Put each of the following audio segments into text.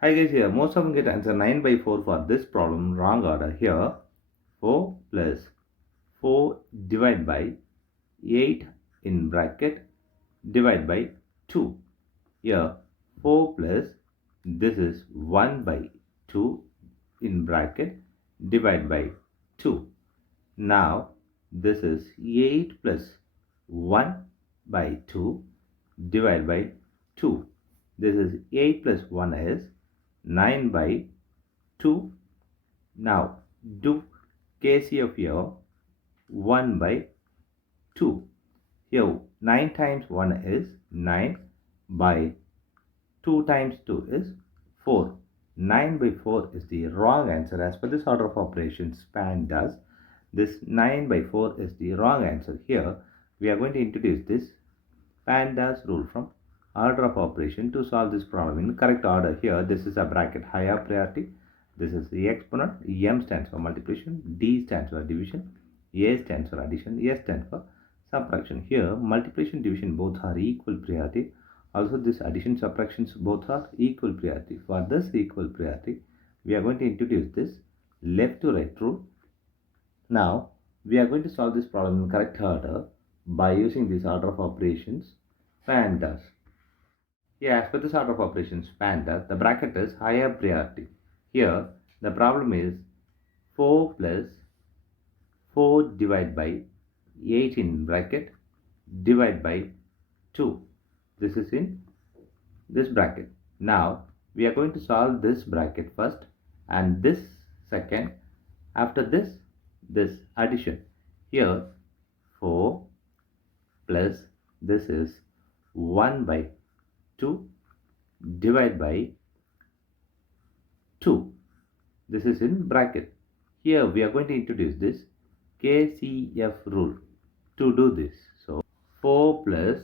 Hi guys, here most of them get answer 9 by 4 for this problem. Wrong order here. 4 plus 4 divided by 8 in bracket divide by 2. Here 4 plus this is 1 by 2 in bracket divide by 2. Now this is 8 plus 1 by 2 divide by 2. This is 8 plus 1 is 9 by 2. Now do KCF here 1 by 2. Here 9 times 1 is 9 by 2 times 2 is 4. 9 by 4 is the wrong answer as per this order of operations PEMDAS. This 9 by 4 is the wrong answer. Here we are going to introduce this PEMDAS rule from order of operation to solve this problem in the correct order. Here this is a bracket higher priority. This is the exponent. M stands for multiplication, D stands for division, A stands for addition, S stands for subtraction. Here multiplication division both are equal priority. Also this addition subtractions both are equal priority. For this equal priority we are going to introduce this left to right rule. Now we are going to solve this problem in correct order by using this order of operations PEMDAS. Yeah, as per this order of operations PEMDAS, the bracket is higher priority. Here the problem is 4 plus 4 divided by 8 in bracket divide by 2. This is in this bracket. Now we are going to solve this bracket first and this second. After this addition. Here 4 plus this is 1 by 2 divided by 2. This is in bracket. Here we are going to introduce this KCF rule to do this. So 4 plus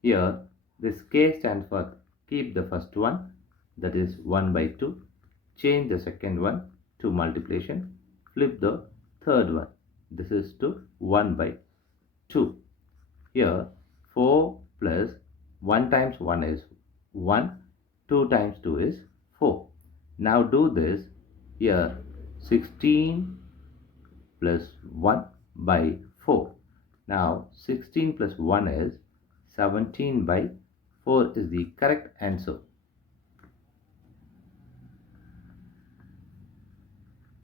here this K stands for keep the first one, that is 1 by 2. Change the second one to multiplication. Flip the third one. This is to 1 by 2. Here 4 plus 1 times 1 is 1. 2 times 2 is 4. Now do this. Here 16 plus 1 by 4. Now 16 plus 1 is 17 by 4 is the correct answer.